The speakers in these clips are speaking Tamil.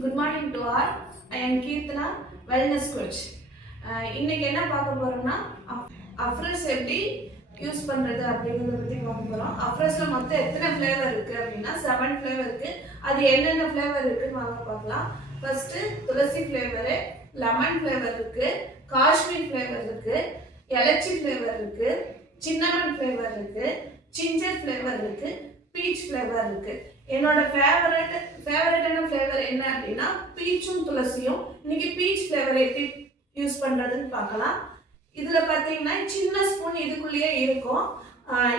Good morning to all. I am Keerthana, Wellness Coach. இன்னைக்கு என்ன பார்க்க போறோம்னா அஃப்ரெஷ் எப்படி யூஸ் பண்றது அப்படிங்கறத பத்தி பார்க்க போறோம். அஃப்ரெஷ்ல மொத்தம் எத்தனை ஃப்ளேவர் இருக்கு அப்படினா 7 ஃப்ளேவர் இருக்கு. அது என்னென்ன ஃப்ளேவர் இருக்குன்னு வாங்க பார்க்கலாம். ஃபர்ஸ்ட் துளசி ஃப்ளேவர், லெமன் ஃப்ளேவர் இருக்கு, காஷ்மீர் ஃப்ளேவர் இருக்கு, எலச்சி ஃப்ளேவர் இருக்கு, சின்னமன் ஃப்ளேவர் இருக்கு, ஜிஞ்சர் ஃப்ளேவர் இருக்கு, பீச் ஃப்ளேவர் இருக்கு. என்னோட ஃபேவரட்டான ஃப்ளேவர் என்ன அப்படின்னா பீச்சும் துளசியும். இன்னைக்கு பீச் ஃப்ளேவர் எப்படி யூஸ் பண்றதுன்னு பார்க்கலாம். இதுல பாத்தீங்கன்னா சின்ன ஸ்பூன் இதுக்குள்ளேயே இருக்கும்.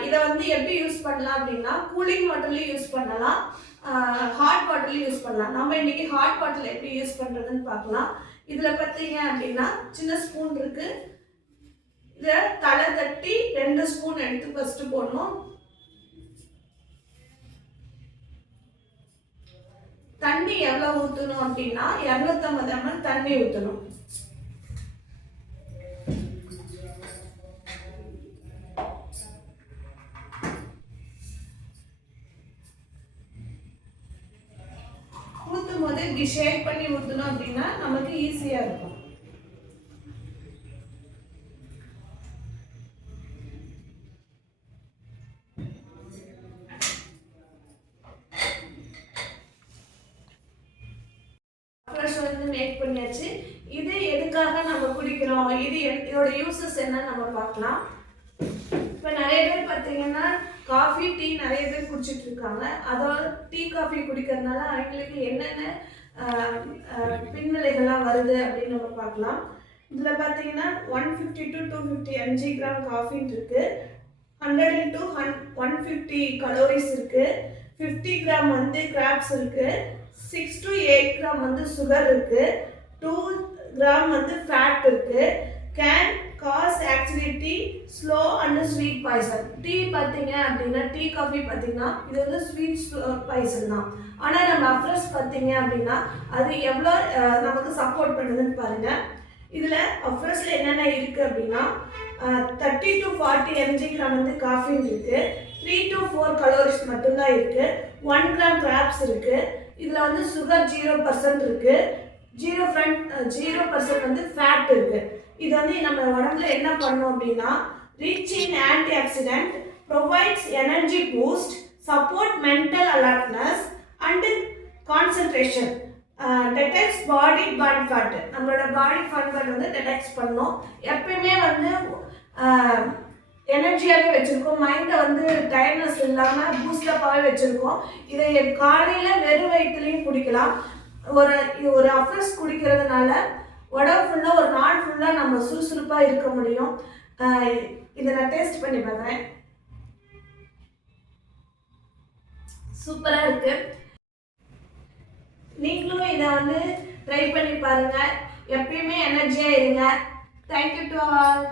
இதை வந்து எப்படி யூஸ் பண்ணலாம் அப்படின்னா கூலிங் வாட்டர்லயும் யூஸ் பண்ணலாம், ஹாட் வாட்டர்லயும் யூஸ் பண்ணலாம். நம்ம இன்னைக்கு ஹாட் வாட்டர்ல எப்படி யூஸ் பண்றதுன்னு பார்க்கலாம். இதுல பாத்தீங்க அப்படின்னா சின்ன ஸ்பூன் இருக்கு. இதை தலை தட்டி 2 ஸ்பூன் எடுத்து ஃபர்ஸ்ட் போடணும். தண்ணி எவ்வளவு ஊற்றணும் அப்படின்னா 250 ml தண்ணி ஊற்றணும். ஊற்றும் போது இப்படி ஷேக் பண்ணி ஊற்றணும் அப்படின்னா நமக்கு ஈஸியா இருக்கும். மேக் பண்ணியாச்சு. இது எதுக்காக நம்ம குடிக்கிறோம், இதோட யூசஸ் என்ன நம்ம பார்க்கலாம். இப்போ நிறைய பேர் பார்த்தீங்கன்னா காஃபி டீ நிறைய பேர் குடிச்சிட்டு இருக்காங்க. அதோட டீ காஃபி குடிக்கிறதுனால அவங்களுக்கு என்னென்ன பின்விளைகள்லாம் வருது அப்படின்னு நம்ம பார்க்கலாம். இதில் பார்த்தீங்கன்னா 150 to 250 mg காஃபின் இருக்கு, 100 to 150 கலோரிஸ் இருக்கு, 50 கிராம் வந்து கிராப்ஸ் இருக்கு, 6 to 8 கிராம் வந்து சுகர் இருக்கு, 2 கிராம் வந்து ஃபேட் இருக்கு. Can cause acidity, slow and sweet poison. Tea பார்த்தீங்க அப்படின்னா டீ காஃபி பார்த்தீங்கன்னா இது வந்து ஸ்வீட் பாய்சன் தான். ஆனால் நம்ம அஃப்ரெஷ் பார்த்தீங்க அப்படின்னா அது எவ்வளோ நமக்கு சப்போர்ட் பண்ணுதுன்னு பாருங்க. இதில் அஃப்ரெஷ்ல என்னென்ன இருக்கு அப்படின்னா 30 to 40 mg வந்து காஃபின் இருக்கு, 3 to 4 கலோரிஸ் மட்டும்தான் இருக்கு, 1 கிராம் கிராப்ஸ் இருக்கு. இதில் வந்து சுகர் 0% இருக்கு, 0% வந்து ஃபேட் இருக்கு. இது வந்து நம்ம உடம்புல என்ன பண்ணும் அப்படின்னா rich in antioxidant, provides energy boost, support mental alertness and concentration, detects body burn fat. நம்மளோட பாடி பர்ன் ஃபேட் வந்து டெடெக்ட் பண்ணும். எப்பயுமே வந்து எனர்ஜியாகவே வச்சுருக்கோம், மைண்டை வந்து டயர்னஸ் இல்லாமல் பூஸ்டப்பாகவே வச்சுருக்கோம். இதை காலையில் வெறும் வயிற்றுலையும் குடிக்கலாம். ஒரு அஃப்ரெஷ் குடிக்கிறதுனால உடம்பு ஃபுல்லாக ஒரு நாள் ஃபுல்லாக நம்ம சுறுசுறுப்பாக இருக்க முடியும். இதை நான் டேஸ்ட் பண்ணி பார்க்குறேன். சூப்பராக இருக்குது. நீங்களும் இதை வந்து ட்ரை பண்ணி பாருங்கள். எப்பயுமே எனர்ஜியாக இருங்க. Thank you to all.